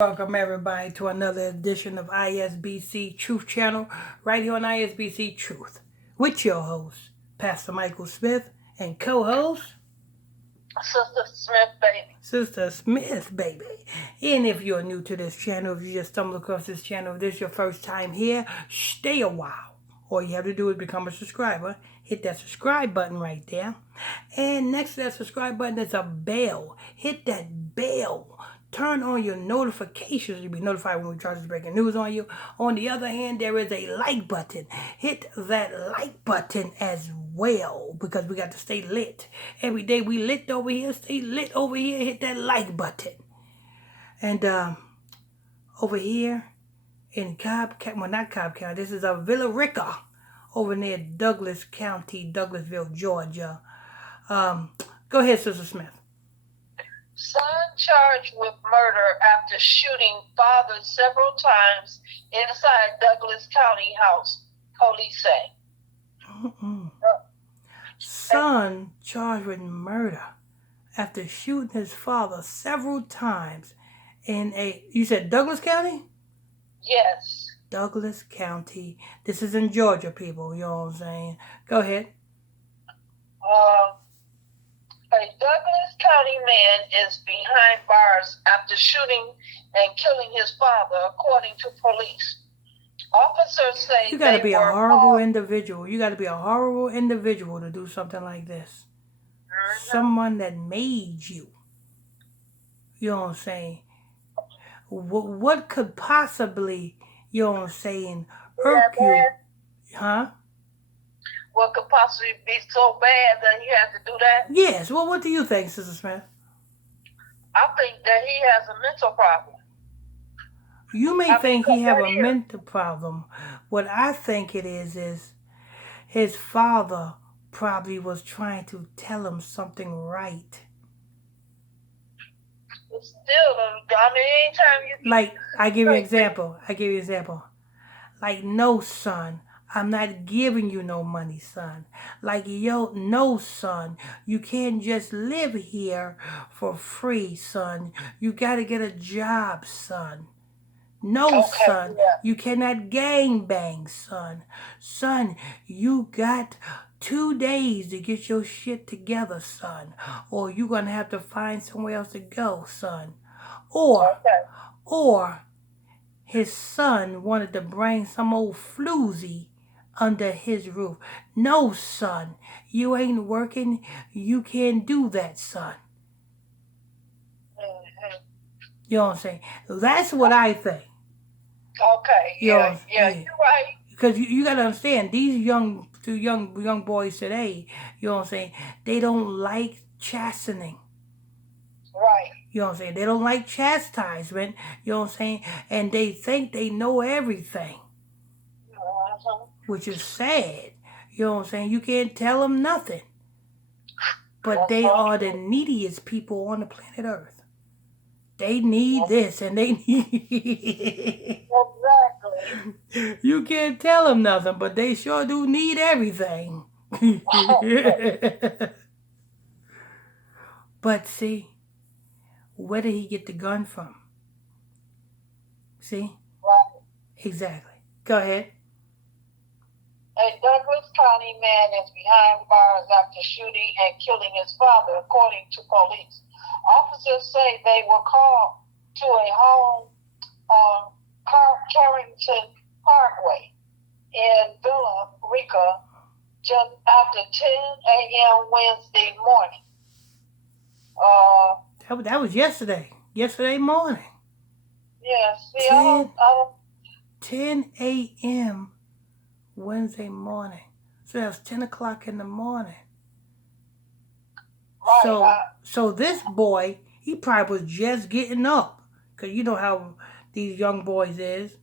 Welcome everybody to another edition of ISBC Truth Channel right here on ISBC Truth with your host, Pastor Michael Smith, and co-host, Sister Smith, baby. Sister Smith, baby. And if you're new to this channel, if you just stumbled across this channel, if this is your first time here, stay a while. All you have to do is become a subscriber. Hit that subscribe button right there. And next to that subscribe button is a bell. Hit that bell. Turn on your notifications. You'll be notified when we try to breaking news on you. On the other hand, there is a like button. Hit that like button as well because we got to stay lit. Every day we lit over here, stay lit over here. Hit that like button. And over here in not Cobb County, this is a Villa Rica over near Douglas County, Douglasville, Georgia. Go ahead, Sister Smith. Son charged with murder after shooting father several times inside Douglas County house, police say. Son charged with murder after shooting his father several times in you said Douglas County? Yes. Douglas County. This is in Georgia, people. You know what I'm saying? Go ahead. A Douglas County man is behind bars after shooting and killing his father, according to police. Officers say you got to be a horrible individual. You got to be a horrible individual to do something like this. Mm-hmm. Someone that made you. You know what I'm saying? What could possibly, you know what I'm saying, irk you? Huh? What could possibly be so bad that he has to do that? Yes. Well, what do you think, Sister Smith? I think that he has a mental problem. You may think he have a mental problem. What I think it is his father probably was trying to tell him something right. Still, I mean, anytime you... Like, I give you an example. Like, no, son, I'm not giving you no money, son. Like, no, son, you can't just live here for free, son. You got to get a job, son. No, okay, son, you cannot gangbang, son. Son, you got 2 days to get your shit together, son. Or you're going to have to find somewhere else to go, son. Or his son wanted to bring some old floozy under his roof. No, son, you ain't working. You can't do that, son. Mm-hmm. You know what I'm saying? That's what I think. Okay, yeah, you're right. Because you got to understand, these young boys today, you know what I'm saying, they don't like chastening. Right. You know what I'm saying? They don't like chastisement, you know what I'm saying? And they think they know everything, which is sad. You know what I'm saying? You can't tell them nothing. But they are the neediest people on the planet Earth. They need this and they need... Exactly. You can't tell them nothing, but they sure do need everything. But see, where did he get the gun from? See? Right. Exactly. Go ahead. A Douglas County man is behind bars after shooting and killing his father, according to police. Officers say they were called to a home on Carrington Parkway in Villa Rica just after 10 a.m. Wednesday morning. That was yesterday. Yesterday morning. Yes. Yeah, 10 a.m. Wednesday morning. So that was 10 o'clock in the morning. Right, so this boy, he probably was just getting up. Because you know how these young boys is.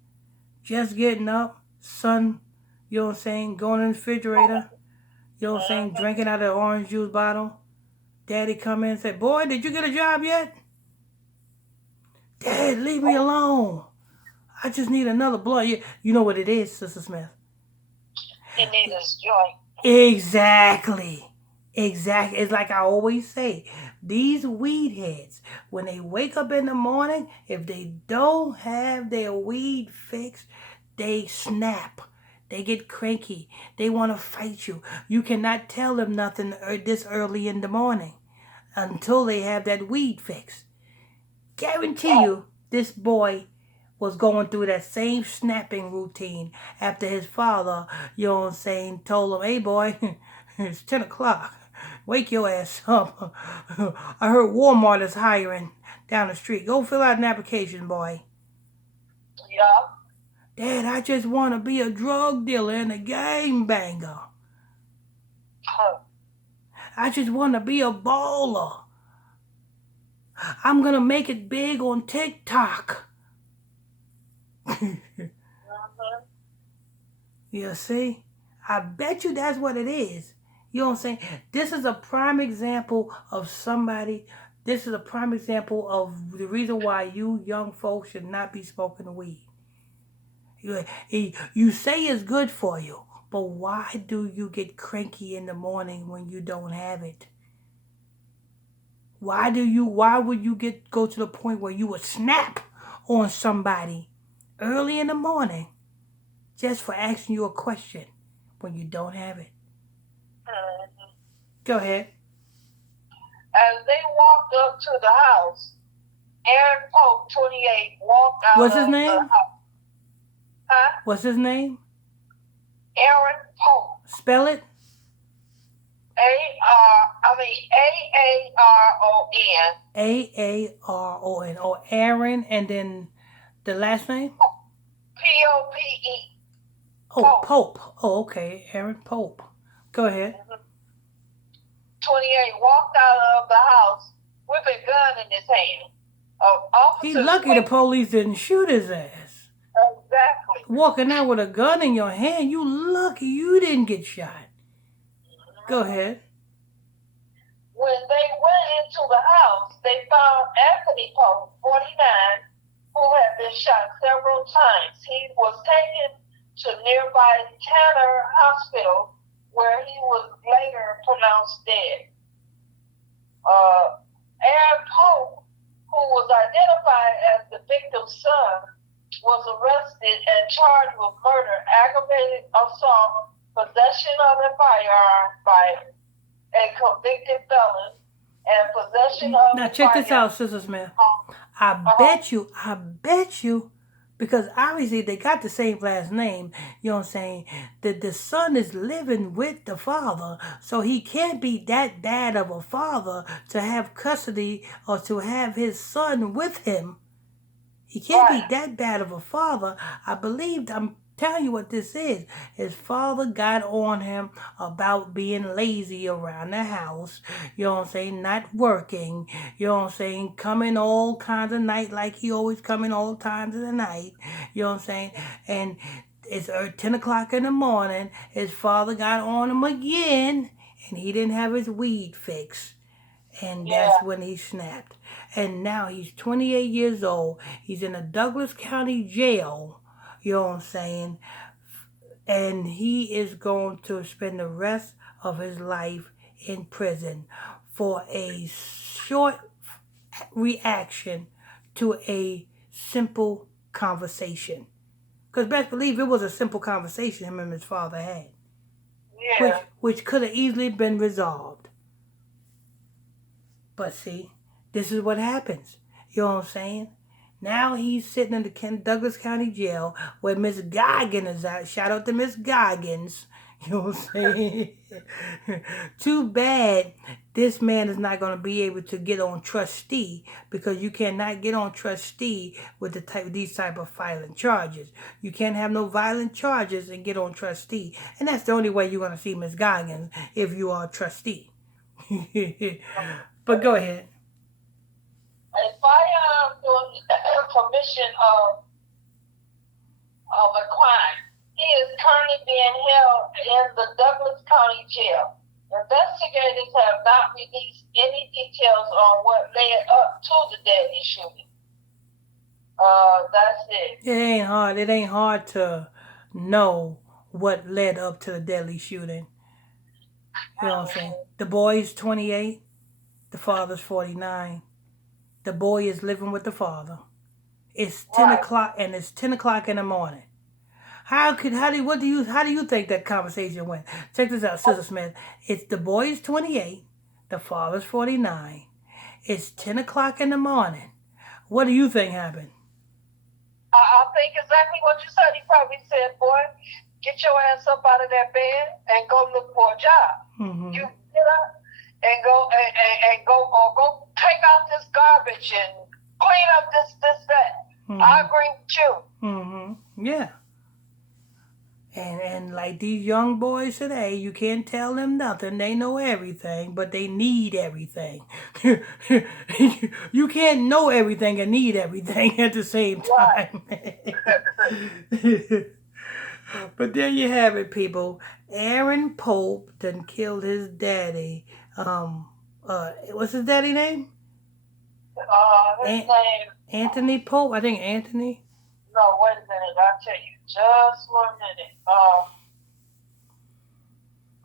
Just getting up, sun, you know what I'm saying, going in the refrigerator, you know what I'm saying, drinking out of the orange juice bottle. Daddy come in and say, boy, did you get a job yet? Dad, leave me alone. I just need another blunt. You know what it is, Sister Smith? He needs his joint. Exactly. It's like I always say, These weed heads, when they wake up in the morning, if they don't have their weed fixed, they snap. They get cranky. They want to fight you. You cannot tell them nothing this early in the morning until they have that weed fixed. Guarantee you, this boy was going through that same snapping routine after his father, you know what I'm saying, told him, hey boy, it's 10 o'clock. Wake your ass up. I heard Walmart is hiring down the street. Go fill out an application, boy. Yeah. Dad, I just want to be a drug dealer and a game banger. I just want to be a baller. I'm going to make it big on TikTok. You see? I bet you that's what it is. You know what I'm saying? This is a prime example of somebody. This is a prime example of the reason why you young folks should not be smoking weed. You say it's good for you, but why do you get cranky in the morning when you don't have it? Why would you go to the point where you would snap on somebody early in the morning just for asking you a question when you don't have it? Go ahead. As they walked up to the house, Aaron Pope, 28, walked out What's his of name? the house. Huh? What's his name? Aaron Pope. Spell it. AARON. AARON. Oh, Aaron, and then the last name? POPE. Oh, Pope. Oh, okay. Aaron Pope. Go ahead. 28 walked out of the house with a gun in his hand. He's lucky the police didn't shoot his ass. Exactly. Walking out with a gun in your hand, you lucky you didn't get shot. Go ahead. When they went into the house, they found Anthony Pope, 49, who had been shot several times. He was taken to nearby Tanner Hospital, where he was later pronounced dead. Aaron Pope, who was identified as the victim's son, was arrested and charged with murder, aggravated assault, possession of a firearm by a convicted felon, and possession of Now check this out, Sister Smith. I bet you, because obviously they got the same last name, you know what I'm saying, that the son is living with the father, so he can't be that bad of a father to have custody or to have his son with him. He can't be that bad of a father. I'm telling you what this is. His father got on him about being lazy around the house. You know what I'm saying? Not working. You know what I'm saying? Coming all kinds of night like he always coming all times of the night. You know what I'm saying? And it's 10 o'clock in the morning. His father got on him again. And he didn't have his weed fixed. And that's when he snapped. And now he's 28 years old. He's in a Douglas County jail. You know what I'm saying? And he is going to spend the rest of his life in prison for a short reaction to a simple conversation. Because best believe it was a simple conversation him and his father had. Yeah. Which could have easily been resolved. But see, this is what happens. You know what I'm saying? Now he's sitting in the Douglas County Jail where Miss Goggins is out. Shout out to Miss Goggins. You know what I'm saying? Too bad this man is not going to be able to get on trustee, because you cannot get on trustee with these type of violent charges. You can't have no violent charges and get on trustee. And that's the only way you're going to see Miss Goggins, if you are a trustee. But go ahead. A firearm during commission of a crime. He is currently being held in the Douglas County Jail. Investigators have not released any details on what led up to the deadly shooting. That's it. It ain't hard to know what led up to the deadly shooting. You know what I'm saying? The boy's 28. The father's 49. The boy is living with the father. It's 10 Right. o'clock, and it's 10 o'clock in the morning. How do you think that conversation went? Check this out, Sister Smith. It's the boy is 28, the father's 49. It's 10 o'clock in the morning. What do you think happened? I think exactly what you said. He probably said, boy, get your ass up out of that bed and go look for a job. Mm-hmm. You get up and go and go take out this garbage and clean up this, that. Mm-hmm. I agree with you. Mm-hmm. Yeah. And like these young boys today, you can't tell them nothing. They know everything, but they need everything. You can't know everything and need everything at the same time. But there you have it, people. Aaron Pope done killed his daddy. What's his daddy name? His name. Anthony Pope. I think Anthony. No, wait a minute. I'll tell you. Just 1 minute.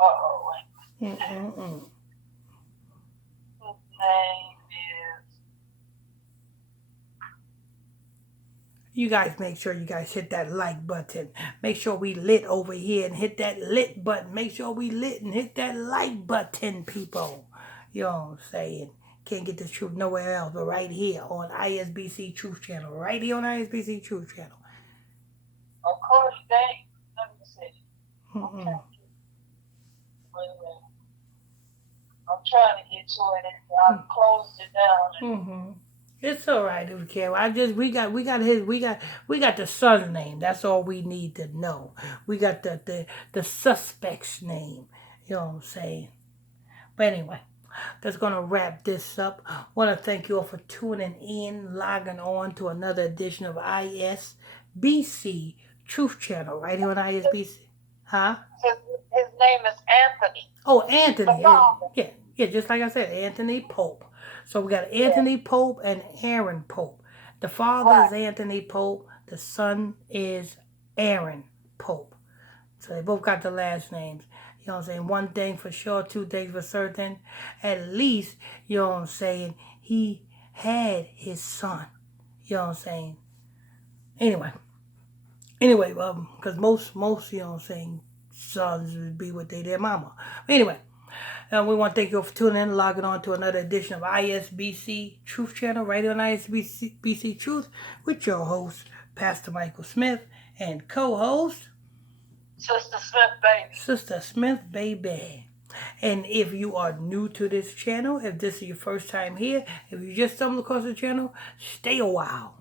Wait. His name is. You guys make sure you guys hit that like button. Make sure we lit over here and hit that lit button. Make sure we lit and hit that like button, people. You know what I'm saying? Can't get this truth nowhere else but right here on ISBC Truth Channel. Right here on ISBC Truth Channel. Of course, they. Let me see. Mm-mm. Okay. Wait a minute. I'm trying to get to it. I closed it down. Mm-hmm. It's all right if we care. We got the son's name. That's all we need to know. We got the suspect's name. You know what I'm saying? But anyway, that's gonna wrap this up. Want to thank you all for tuning in, logging on to another edition of ISBC Truth Channel right here on ISBC. Huh? His name is Anthony. Oh, Anthony. Yeah, just like I said, Anthony Pope. So we got Anthony Pope and Aaron Pope. The father is Anthony Pope. The son is Aaron Pope. So they both got the last names. You know what I'm saying? One thing for sure, two things for certain. At least, you know what I'm saying, he had his son. You know what I'm saying? Anyway, because most, you know what I'm saying, sons would be with their mama. Anyway, we want to thank you all for tuning in and logging on to another edition of ISBC Truth Channel right on ISBC Truth with your host, Pastor Michael Smith, and co-host, Sister Smith, baby. Sister Smith, baby. And if you are new to this channel, if this is your first time here, if you just stumbled across the channel, stay a while.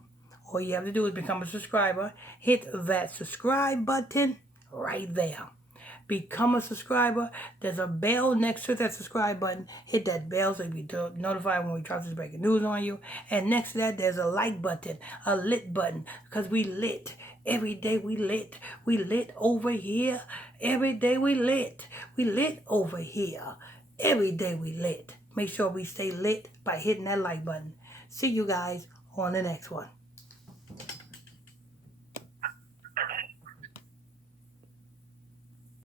All you have to do is become a subscriber. Hit that subscribe button right there. Become a subscriber. There's a bell next to that subscribe button. Hit that bell so you be notified when we drop this breaking news on you. And next to that, there's a like button, a lit button, because we lit. Every day we lit. We lit over here. Every day we lit. We lit over here. Every day we lit. Make sure we stay lit by hitting that like button. See you guys on the next one.